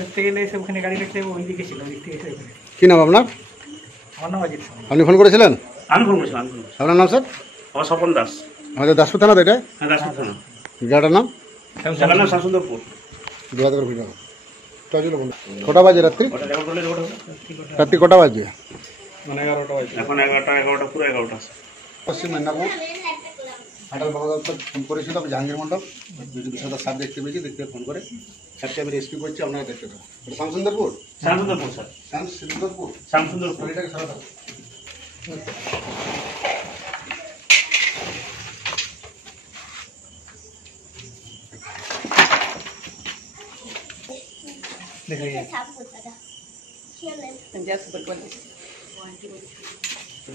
ধরতে গেলে এসে ওখানে গাড়ি রাখলে ওই দিকে ছিল, ওই দিক থেকে এসে ওখানে। কি নাম আপনার? আমার নাম অজিত সামন্ত। আপনি ফোন করেছিলেন? আমি ফোন করেছিলাম। আপনার নাম স্যার? আমার স্বপন দাস। আমাদের দাসপুর থানা তো এটা? হ্যাঁ, দাসপুর থানা। জায়গাটার নাম? জায়গার নাম শামসুন্দরপুর। কটা বাজে রাত্রি? রাত্রি কটা বাজে? এখন 11টা পুরো 11টা। পশ্চিম মেদিনীপুর ঘাটাল বন দপ্তর ফোন করেছিল, জাহাঙ্গীর মন্ডল বিষয়টা সাপ দেখতে পেয়েছি, দেখতে ফোন করে সাপকে আমি রেস্কিউ করছি, আপনারা দেখতে পাবেন। শামসুন্দরপুর? শামসুন্দরপুর স্যার। শামসুন্দরপুর? শামসুন্দরপুর। এটাকে সারা দাও।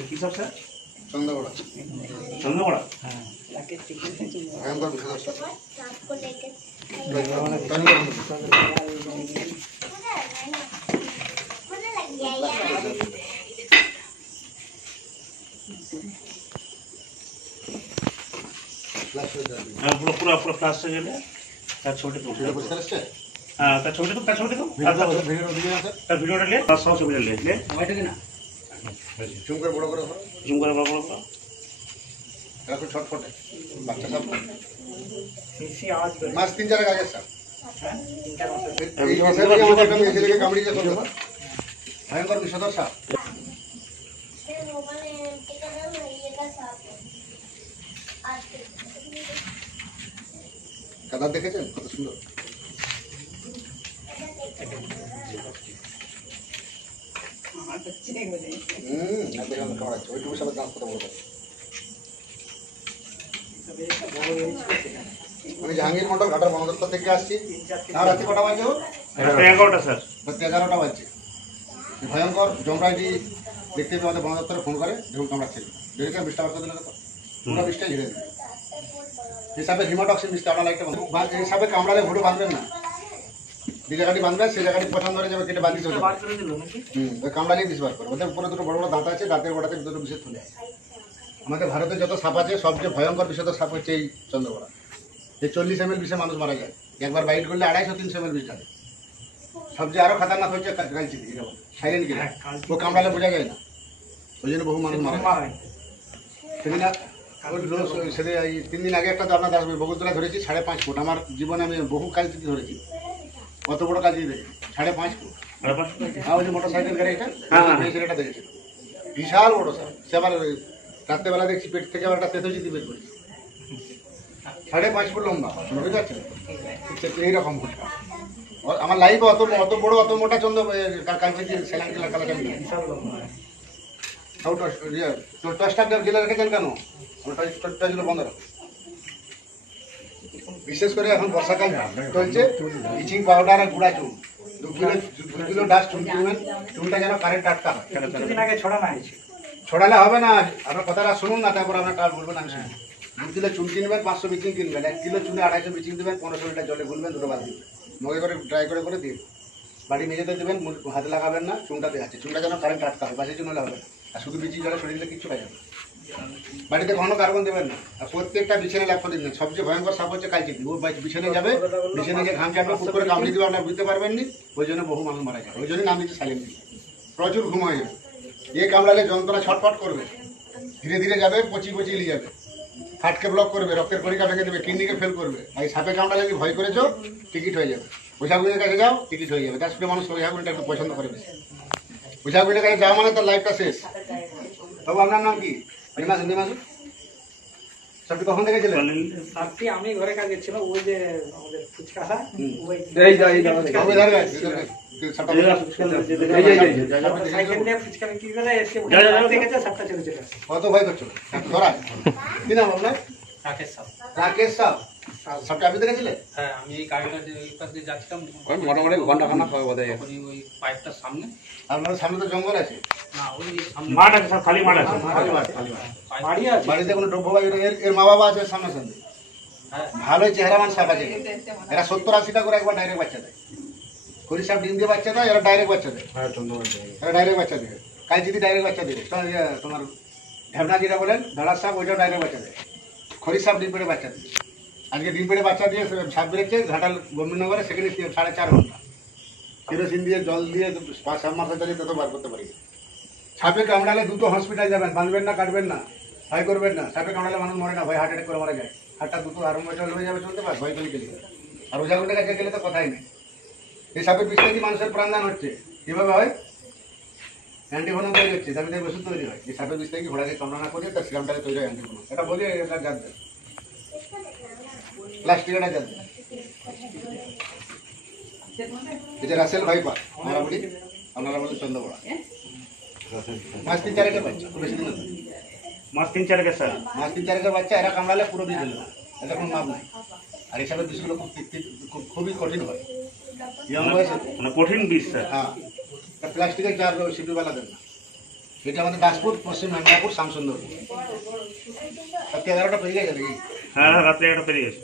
কি সব স্যার? চন্দ্রগড়া। চন্দ্রগড়া? ভয়ঙ্কর বিষয় সাপ। হ্যাঁ, পুরো ফ্লাশ হয়ে গেলে তার ছবিটা তো বুঝতে পারছে? হ্যাঁ, তার ছবিটা তো তার ভিডিওটা নিয়ে তার সব ছবিটা নিয়ে জুম করে বড় করে ধরো। জুম করে বড় বড় এখন ছটফটে বাচ্চা সব বেশি আওয়াজ করে। মাস 3-4 আগে স্যার। হ্যাঁ, 3-4 মাস আগে। এই মাসের আগে আমাদের এখানে এসে লেগে কামড়িয়ে যেত। ভয়ঙ্কর বিষধর সাপ। কাদা দেখেছেন কত সুন্দর? ওইটুকু সবার দাঁত কত বড়। আমি জাহাঙ্গীর মন্ডল ঘাটাল বন দপ্তর থেকে আসছি। আর রাত্রি কটা বাজে? 11টা স্যার। রাত্রি 11টা বাজছে। ভয়ঙ্কর জমরাইটি দেখতে পেয়ে আমাদের বন দপ্তরে ফোন করে, যেমন কামড়াচ্ছে। দেখেছেন বিষটা বার করে দিলে তো পুরো বিষটাই ঘিরে দিল। হিসাবে হিমোটক্সিন বিষটা আপনার লাইটটা এই হিসাবে কামড়ালে ভুটো বাঁধবেন না। যে জায়গাটি বাঁধবেন সেই জায়গাটি পছন্দ হয়ে যাবে, কেটে বাঁধিতে হবে। ওই কামড়ালেই বিষ বার করে। ওদের উপরে দুটো বড় বড় দাঁত আছে, দাঁতের গোড়াতে দুটো বিষের থলে আছে। আমাদের ভারতে যত সাপ আছে সবচেয়ে ভয়ঙ্কর বিষধর সাপ হচ্ছে এই চন্দ্রগড়া। এই 40 ml বিষে মানুষ মারা যায়। একবার বাইট করলে 250-300 ml বিষ ঢালে। সবচেয়ে আরো খাতারনাক হচ্ছে কালচিনি, এরকম সাইলেন্ট কিলার। ও কামড়ালে বোঝা যায় না, ওই জন্য বহু মানুষ মারা যায়। সেদিন সেদিন এই 3 দিন আগে একটা আপনার দাস বকুলতলা ধরেছি 5.5 ফুট। আমার জীবনে আমি বহু কালচিনি ধরেছি, কত বড় কালচিনি দেখি 5.5 ফুট। হ্যাঁ, ওই যে মোটর সাইকেল গাড়িটা ছেলেটা দেখেছিল, বিশাল বড় স্যার। সে আবার রাত্রেবেলা দেখছি পেট থেকে আবার একটা তেতোচিতি বের করেছি, 5.5 ফুট লম্বা, বুঝতে পারছেন? এইরকম ফুটটা আমার লাইফে অত বড় অত মোটা চন্দ্র কালচিনি সেলান কালা চাবি টসটা জেলে রেখেছেন কেন? টসটা ছিল বন্ধ রাখো। বিশেষ করে এখন বর্ষাকাল চলছে, ব্লিচিং পাউডার আর গুঁড়া চুন 2 কিলো ডাস্ট চুন কিনবেন। চুনটা যেন কারেন্ট আটকা হয়। কিছুদিন আগে ছড়ানো হয়েছে। ছড়ালে হবে না, আপনার কথাটা শুনুন না, তারপর আপনার কাজ বলবেন। আমি 2 কিলো চুন কিনবেন, 500 ব্লিচিং কিনবেন। 1 কিলো চুনে 250 ব্লিচিং দেবেন, 1500 লিটার জলে গুলবেন, দুটো বাদ দিবেন, মগে করে ড্রাই করে দিন। বাড়ি মেঝেতে দেবেন, হাতে লাগাবেন না, চুনটা দেখাচ্ছে। চুনটা যেন কারেন্ট আটকা হয়, বাসি চুন হলে হবে না। আর শুধু ব্লিচিং জলে সরিয়ে দিলে কিচ্ছু পাই যাবে। বাড়িতে ঘন কার্বন দেবেন না। আর প্রত্যেকটা বিছানে লাভ করে দিন। সবচেয়ে ভয়ঙ্কর সাপ হচ্ছে কালচিনি। ও বিছানে যাবে, বিছানে গিয়ে ঘাম চাপবে, ফুট করে কামড়ে দিবে, আপনার বুঝতে পারবেন নি। ওই জন্য বহু মানুষ মারা যায়। ওই জন্যই নাম দিচ্ছে সাইলেন্ট। প্রচুর ঘুম হয়। এ কামড়ালে যন্ত্রণা ছটফট করবে, ধীরে ধীরে যাবে, পচি ইলি যাবে, হার্টকে ব্লক করবে, রক্তের কণিকা ভেঙে দেবে, কিডনিকে ফেল করবে। আর সাপে কামড়ালে যদি ভয় করেছো, টিকিট হয়ে যাবে। ওঝাগুলির কাছে যাও, টিকিট হয়ে যাবে। তার সঙ্গে মানুষ ওঝাগুলিটা একটু পছন্দ করে বেশি। ওঝাগুলির কাছে যাওয়া মানে তার লাইফটা শেষ। তবু আপনার নাম কি? সবটি কখন থেকে ছিলেন? আমি ঘরে কাজ ছিল, ওই যে আমাদের ফুচকা সাইকেল নিয়ে ফুচকা বিক্রি করে এসে দেখেছে সাপটা চলে চলে আসে। কত ভয় করছো? ধরায় কি নাম আপনার? রাকেশ সাপ। রাকেশ সাপ। সাপটা আপনি দেখেছিলেন? হ্যাঁ, আমি এই গাড়িটা ওই পাশ দিয়ে যাচ্ছিলাম, মোটামুটি ঘন্টাখানা হবে বোধ হয়। ওই পাইপটার সামনে। আপনার সামনে তো জঙ্গল আছে? না, ওই মাঠ আছে সব, খালি মাঠ আছে। বাড়ি আছে, বাড়িতে কোনো দ্রব্য এর মা বাবা আছে সামনে সামনে? ভালোই চেহারামান সাপ আছে। এরা 70-80টা করে একবার ডাইরেক্ট বাচ্চা দেয়। খড়ি সাপ ডিম দিয়ে বাচ্চা দেয়, এরা ডাইরেক্ট বাচ্চা দেয়। এরা ডাইরেক্ট বাচ্চা দেবে। কালচিনি ডাইরেক্ট বাচ্চা দেবে। তোমার ঢেবনা যেটা বলেন ঢালার সাপ, ওইটাও ডাইরেক্ট বাচ্চা দেয়। খড়ি সাপ ডিম পেড়ে বাচ্চা দেয়। আজকে ডিম পেড়ে বাচ্চা দিয়ে সাপ বেড়েছে ঘাটাল গোবিন্দনগরে, সেখানে 4.5 ঘন্টা। কেরোসিন দিয়ে জল দিয়ে সাব মাসা চালিয়ে তত বার করতে পারি। সাপে কামড়ালে দুটো হসপিটাল যাবেন, বাঁধবেন না, কাটবেন না, ভয় করবেন না। সাপে কামড়ালে মানুষ মরে না, ভয় হার্ট অ্যাটাক করে মারা যায়। হাতটা দুটো আরম্ভ হয়ে যাবে, চলতে পারে ভয় করে গেলে। আর ওঝাগুলোর কাছে গেলে তো কথাই নেই। এই সাপের বিষ থেকে মানুষের প্রাণদান হচ্ছে। কীভাবে হয়? অ্যান্টিভেনম তৈরি হচ্ছে, দামি ওষুধ তৈরি হয়। এই সাপের বিষ থেকে ঘোড়াকে কামড়া করে তার সিরামটাকে তৈরি হয় অ্যান্টিভেনম। এটা বলে এটা জানতে প্লাস্টিক এটা জানতে। এটা রাসেল ভাইপার আমরা বলি, আপনারা বলেন চন্দ্রবড়া। মাস 3-4 বাচ্চা, বেশি দিন না। মাস 3-4 স্যার। মাস 3-4 বাচ্চা, এরা কামড়ালে পুরো বিষ হলো না, এটা কোনো লাভ নাই। আর এসবের বিষগুলো খুবই কঠিন হয়। মানে কঠিন বিষ স্যার। হ্যাঁ, প্লাস্টিকের চার সিপিওয়ালা দেন না। এটা আমাদের দাসপুর, পশ্চিম মেদিনীপুর, শ্যামসুন্দরপুর। রাত্রি 11টা পেরিয়ে গেছে নাকি? হ্যাঁ, রাত্রে 11টা পেরিয়ে গেছে।